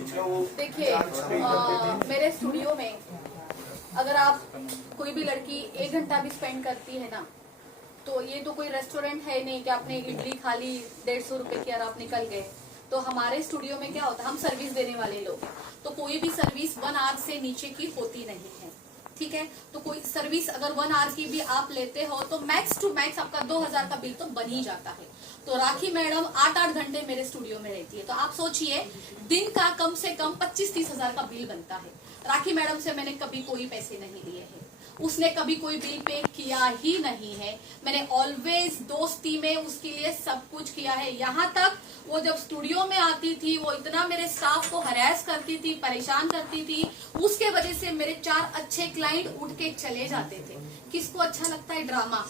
चीज का वो देखिए मेरे स्टूडियो में अगर आप कोई भी लड़की 1 घंटा भी स्पेंड करती है ना, तो ये तो कोई रेस्टोरेंट है नहीं कि आपने इडली खा ली 150 रुपए की और आप निकल गए। तो हमारे स्टूडियो में क्या होता है, हम सर्विस देने वाले लोग हैं, तो कोई भी सर्विस 1 आवर से नीचे की होती नहीं है, ठीक है। तो कोई सर्विस अगर 1 आवर की भी आप लेते हो तो मैक्स टू मैक्स आपका 2000 का बिल तो बन ही जाता है। तो राखी मैडम 8-8 घंटे मेरे स्टूडियो में रहती है, तो आप सोचिए दिन का कम से कम 25-30 हजार का बिल बनता है। राखी मैडम से मैंने कभी कोई पैसे नहीं लिए हैं, उसने कभी कोई बिल पे किया ही नहीं है। मैंने ऑलवेज दोस्ती में उसके लिए सब कुछ किया है। यहाँ तक वो जब स्टूडियो में आती थी वो इतना मेरे स्टाफ को हरास करती थी, परेशान करती थी, उसके वजह से मेरे 4 अच्छे क्लाइंट उठ के चले जाते थे। किसको अच्छा लगता है ड्रामा,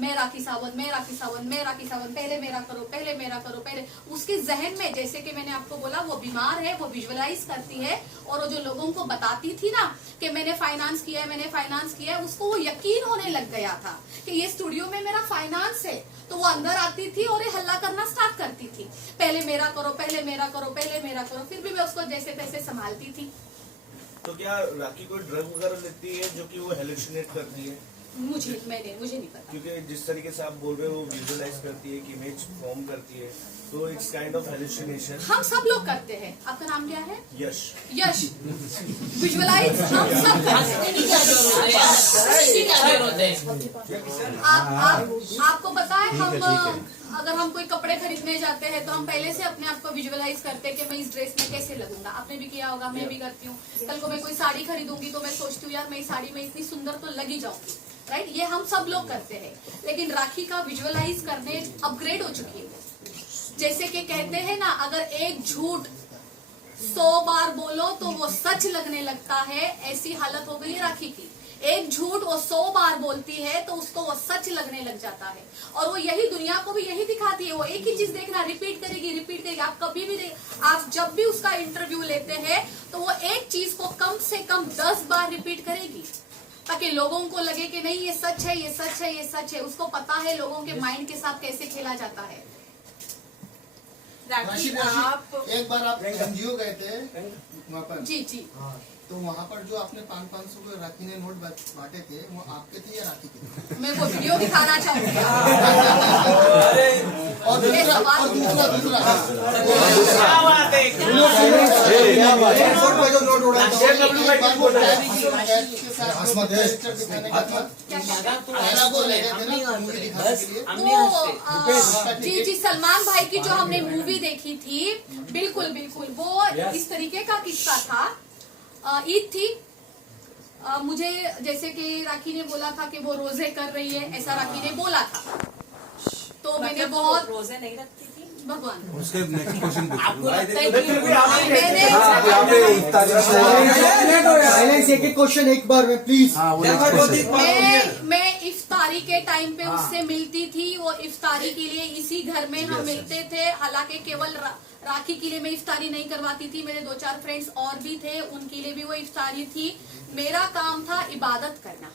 मैं राखी सावंत, मैं राखी सावंत, मैं राखी सावंत, पहले मेरा करो, पहले मेरा करो, पहले। उसके जहन में, जैसे कि मैंने आपको बोला, वो बीमार है, वो विजुअलाइज करती है, और वो जो लोगों को बताती थी ना कि मैंने फाइनेंस किया है, मैंने फाइनेंस किया है, उसको वो यकीन होने लग गया था कि ये स्टूडियो में मेरा फाइनेंस है। तो वो अंदर आती थी और ये हल्ला करना स्टार्ट करती थी, पहले मेरा करो, पहले मेरा करो, पहले मेरा करो। फिर भी मैं उसको जैसे तैसे संभालती थी। तो क्या राखी कोई ड्रग वगैरह लेती है जो कि वो हेलुसिनेट करती है? मुझे नहीं पता, क्योंकि जिस तरीके से आप बोल रहे हो वो विजुअलाइज करती है, कि इमेज फॉर्म करती है, तो इट्स काइंड ऑफ हेलुसिनेशन। हम सब लोग करते हैं। आपका नाम क्या है? यश। यश विजुअलाइज हम सब करते हैं। आपको पता है, हम अगर हम कोई कपड़े खरीदने जाते हैं तो हम पहले से अपने आप को विजुअलाइज करते हैं कि मैं इस ड्रेस में कैसे लगूंगा। आपने भी किया होगा, मैं भी करती हूँ। कल को मैं कोई साड़ी खरीदूंगी तो मैं सोचती हूँ यार मैं इस साड़ी में इतनी सुंदर तो लगी जाऊंगी, राइट। ये हम सब लोग करते हैं, लेकिन राखी का विजुअलाइज करने अपग्रेड हो चुकी है। जैसे कि कहते हैं ना, अगर एक झूठ 100 बार बोलो तो वो सच लगने लगता है, ऐसी हालत हो गई है राखी की। एक झूठ वो 100 बार बोलती है तो उसको वो सच लगने लग जाता है, और वो यही दुनिया को भी यही दिखाती है। वो एक ही चीज देखना, रिपीट करेगी। आप कभी भी आप जब भी उसका इंटरव्यू लेते हैं तो वो एक चीज को कम से कम 10 बार रिपीट करेगी, ताकि लोगों को लगे कि नहीं ये सच है, ये सच है, ये सच है। उसको पता है लोगों के माइंड के साथ कैसे खेला जाता है। राखी आप एक बार आप एनजीओ गए थे वहाँ पर? जी। तो वहाँ पर जो आपने 500-500 को राखी ने नोट बांटे थे, वो आपके थे या राखी के? मैं वो वीडियो दिखाना चाहूंगी। और जी सलमान भाई की जो हमने मूवी देखी थी, बिल्कुल वो इस तरीके का किस्सा था। ईद थी, मुझे जैसे कि राखी ने बोला था कि वो रोजे कर रही है, ऐसा राखी ने बोला था। तो मैंने बहुत रोजे नहीं रखती थी भगवान। उसके नेक्स्ट क्वेश्चन एक क्वेश्चन एक बार में प्लीज। मैं इफ्तारी के टाइम पे उससे मिलती थी। वो इफ्तारी के लिए इसी घर में हम मिलते थे। हालांकि केवल राखी के लिए मैं इफ्तारी नहीं करवाती थी, मेरे 2-4 फ्रेंड्स और भी थे, उनके लिए भी वो इफ्तारी थी। मेरा काम था इबादत करना।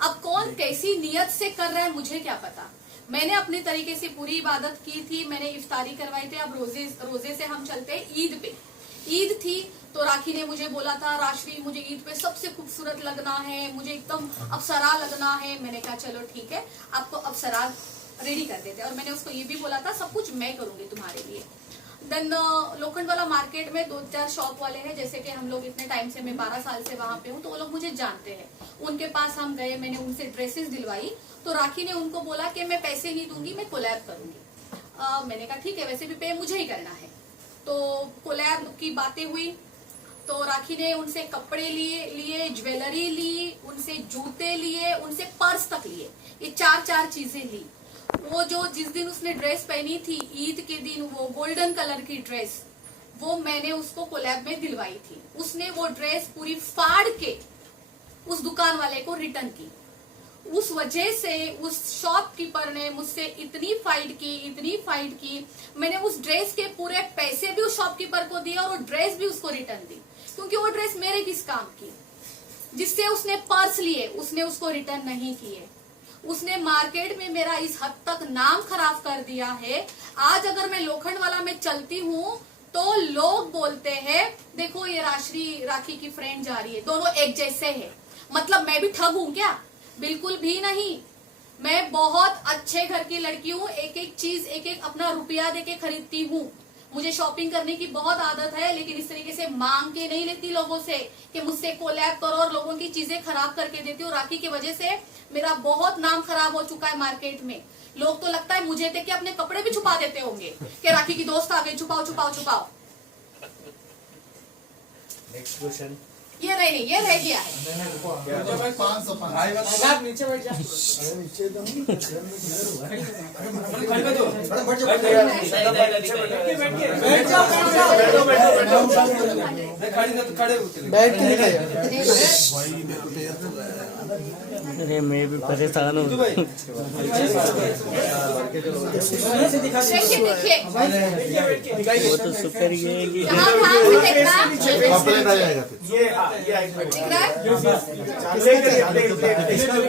अब कौन कैसी नियत से कर रहा है मुझे क्या पता। मैंने अपने तरीके से पूरी इबादत की थी, मैंने इफ्तारी करवाई थी। अब रोजे से हम चलते ईद पे। ईद थी तो राखी ने मुझे बोला था, राशि मुझे ईद पे सबसे खूबसूरत लगना है, मुझे एकदम अप्सरा लगना है। मैंने कहा चलो ठीक है, आपको अप्सरा रेडी कर देते। और मैंने उसको ये भी बोला था सब कुछ मैं करूंगी तुम्हारे लिए। देन लोखंड वाला मार्केट में 2-4 शॉप वाले हैं, जैसे कि हम लोग इतने टाइम से, मैं 12 साल से वहां पे हूँ, तो वो लोग मुझे जानते हैं। उनके पास हम गए, मैंने उनसे ड्रेसेस दिलवाई। तो राखी ने उनको बोला कि मैं पैसे नहीं दूंगी, मैं कोलैब करूंगी। मैंने कहा ठीक है, वैसे भी पे मुझे ही करना है। तो कोलैब की बातें हुई, तो राखी ने उनसे कपड़े लिए, ज्वेलरी ली, उनसे जूते लिए, उनसे पर्स तक लिए। ये 4 चीजें ली। वो जो जिस दिन उसने ड्रेस पहनी थी ईद के दिन, वो गोल्डन कलर की ड्रेस, वो मैंने उसको कोलैब में दिलवाई थी। उसने वो ड्रेस पूरी फाड़ के उस दुकान वाले को रिटर्न की। उस वजह से उस शॉपकीपर ने मुझसे इतनी फाइट की। मैंने उस ड्रेस के पूरे पैसे भी उस शॉपकीपर को दिए और वो ड्रेस भी उसको रिटर्न दी, क्योंकि वो ड्रेस मेरे किस काम की। जिससे उसने पर्स लिए, उसने उसको रिटर्न नहीं किए। उसने मार्केट में मेरा इस हद तक नाम खराब कर दिया है। आज अगर मैं लोखंड वाला में चलती हूँ तो लोग बोलते हैं राखी की फ्रेंड जा रही है, दोनों एक जैसे हैं। मतलब मैं भी ठग हूँ क्या? बिल्कुल भी नहीं। मैं बहुत अच्छे घर की लड़की हूँ, एक एक चीज एक एक अपना रुपया देके खरीदती हूँ। मुझे शॉपिंग करने की बहुत आदत है, लेकिन इस तरीके से मांग के नहीं लेती लोगों से कि मुझसे कोलैब करो और लोगों की चीजें खराब करके देती हूँ। राखी की वजह से मेरा बहुत नाम खराब हो चुका है मार्केट में। लोग तो लगता है मुझे थे कि अपने कपड़े भी छुपा देते होंगे कि राखी की दोस्त आ गई, छुपाओ छुपाओ छुपाओ। Next question. ये नहीं, ये रह गया है। 500 आप नीचे बैठ जा। बैठ जाओ, खड़े बैठ के दिखाइए। अरे मैं भी परेशान हूँ। देखिए देखिए, वो तो शुक्र ये है कि यहाँ ध्यान से देखना, ये दिख रहा है?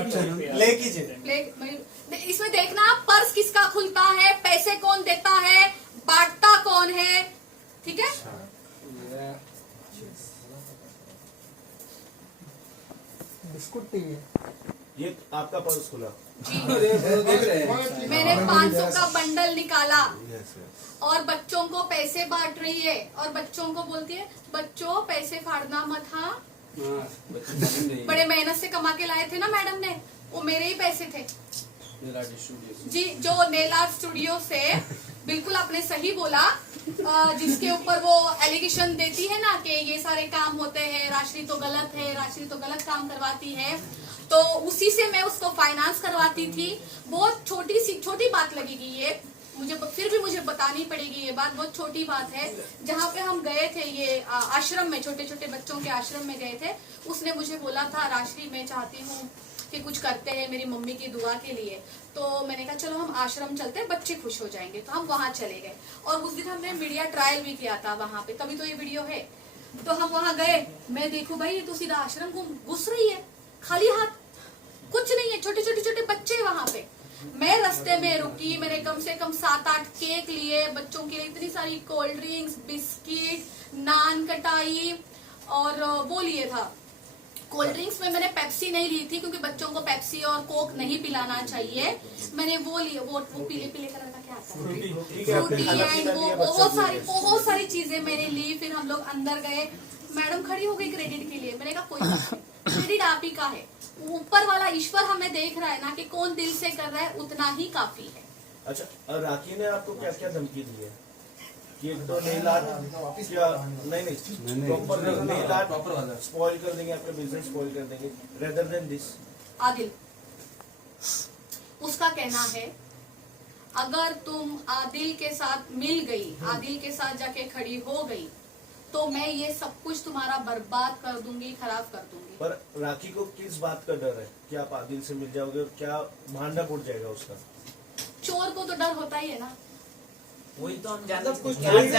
प्ले कीजिए। इसमें देखना पर्स किसका खुलता है, पैसे कौन देता है, बांटता कौन है, ठीक है? बिस्कुट टीवी ये आपका पर्स खुला। मैंने 500 का बंडल निकाला और बच्चों को पैसे बांट रही है और बच्चों को बोलती है बच्चों पैसे फाड़ना मत। हाँ, बड़े मेहनत से कमा के लाए थे ना मैडम ने, वो मेरे ही पैसे थे जी। जो नेला स्टूडियो से, बिल्कुल आपने सही बोला, जिसके ऊपर वो एलिगेशन देती है ना कि ये सारे काम होते हैं, राशि तो गलत है, राशि तो गलत काम करवाती है, तो उसी से मैं उसको फाइनेंस करवाती थी। बहुत छोटी बात लगेगी ये मुझे, फिर भी मुझे बतानी पड़ेगी ये बात, बहुत छोटी बात है। जहाँ पे हम गए थे, ये आश्रम में, छोटे छोटे बच्चों के आश्रम में गए थे, उसने मुझे बोला था राशि मैं चाहती हूँ कि कुछ करते हैं मेरी मम्मी की दुआ के लिए। तो मैंने कहा चलो हम आश्रम चलते हैं, बच्चे खुश हो जाएंगे। तो हम वहाँ चले गए और उस दिन हमने मीडिया ट्रायल भी किया था वहाँ पे, तभी तो ये वीडियो है। तो हम वहाँ गए, मैं देखूं भाई ये तो सीधा आश्रम घुस रही है, खाली हाथ, कुछ नहीं है, छोटे छोटे बच्चे वहाँ पे। मैं रास्ते में रुकी, मैंने कम से कम 7-8 केक लिए बच्चों के लिए, इतनी सारी कोल्ड ड्रिंक्स, बिस्किट, नान कटाई और वो लिए था। कोल्ड ड्रिंक्स में मैंने पेप्सी नहीं ली थी क्योंकि बच्चों को पेप्सी और कोक नहीं पिलाना चाहिए। मैंने वो लिए, वो पीले कलर का क्या आता है, फ्रूटी एंड वो बहुत सारी चीजें मैंने ली। फिर हम लोग अंदर गए, मैडम खड़ी हो गई क्रेडिट के लिए। मैंने कहा कोई बात नहीं, क्रेडिट आप ही का है, ऊपर वाला ईश्वर हमें देख रहा है ना कि कौन दिल से कर रहा है, उतना ही काफी है। अच्छा, और राखी ने आपको क्या क्या धमकी दी है कि तो नेल आर्ट क्या नहीं प्रॉपर नेल आर्ट स्पॉइल कर देंगे, आपका बिजनेस स्पॉइल कर देंगे, रेदर देन दिस? आदिल, उसका कहना है अगर तुम आदिल के साथ मिल गई, आदिल के साथ जाके खड़ी हो गई, तो मैं ये सब कुछ तुम्हारा बर्बाद कर दूंगी, खराब कर दूंगी। पर राखी को किस बात का डर है कि आप आदिल से मिल जाओगे और क्या भांडा उड़ जाएगा उसका? चोर को तो डर होता ही है ना। वही तो हम जानते कुछ क्या आदिल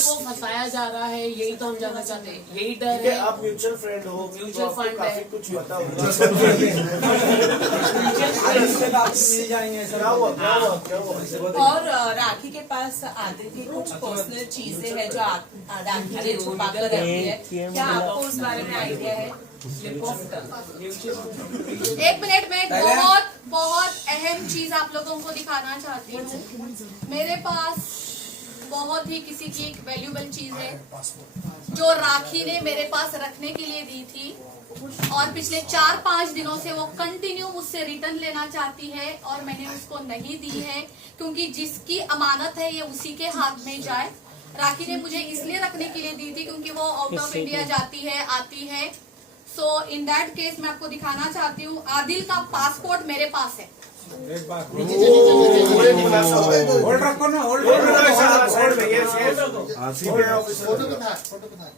को फंसाया जा रहा है, यही तो हम जानना चाहते हैं, यही डर है। आप म्यूचुअल फ्रेंड हो, म्यूचुअल फंड काफी है, कुछ पता होगा। क्या हुआ? और राखी के पास आदिल की कुछ पर्सनल चीजें हैं जो राखी के लिए छुपा कर रखी है, क्या आपको उस बारे में आइडिया है? एक मिनट में बहुत अहम चीज आप लोगों को दिखाना चाहती हूँ। मेरे पास बहुत ही किसी की एक वैल्यूबल चीज है जो राखी ने मेरे पास रखने के लिए दी थी और पिछले 4-5 दिनों से वो कंटिन्यू मुझसे रिटर्न लेना चाहती है और मैंने उसको नहीं दी है, क्योंकि जिसकी अमानत है ये उसी के हाथ में जाए। राखी ने मुझे इसलिए रखने के लिए दी थी क्योंकि वो आउट ऑफ इंडिया जाती है, आती है। सो इन दैट केस मैं आपको दिखाना चाहती हूँ, आदिल का पासपोर्ट मेरे पास है। होल्ड रखो ना, होल्ड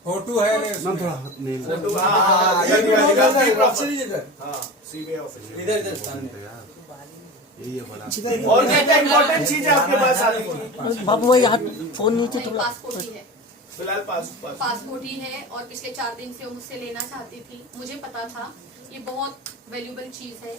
फोटो है और क्या इम्पोर्टेंट चीज है आपके पास आने की? बाबू भाई हाथ फोन नीचे थोड़ा। पासपोर्ट ही है, फिलहाल पासपोर्ट ही है और पिछले 4 दिन से वो मुझसे लेना चाहती थी। मुझे पता था ये बहुत वैल्यूबल चीज है।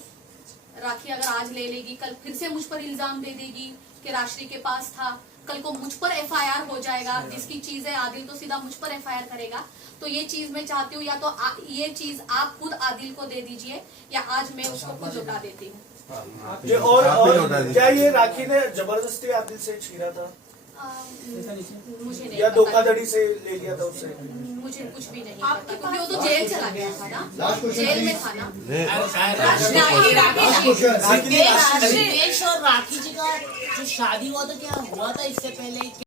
राखी अगर आज ले लेगी, कल फिर से मुझ पर इल्जाम दे देगी कि राश्री के पास था, कल को मुझ पर एफआईआर हो जाएगा, जिसकी चीज है आदिल तो सीधा मुझ पर एफआईआर करेगा। तो ये चीज मैं चाहती हूँ या तो ये चीज आप खुद आदिल को दे दीजिए या आज मैं उसको खुद लौटा देती हूँ। ये और क्या ये राखी ने जबरदस्ती आदिल से छीना था मुझे नहीं या पता। धोखाधड़ी से ले लिया था उससे? मुझे कुछ भी नहीं पता क्योंकि वो तो जेल चला गया था ना, जेल में था ना। रितेश और राखी जी का जो शादी हुआ था क्या हुआ था इससे पहले?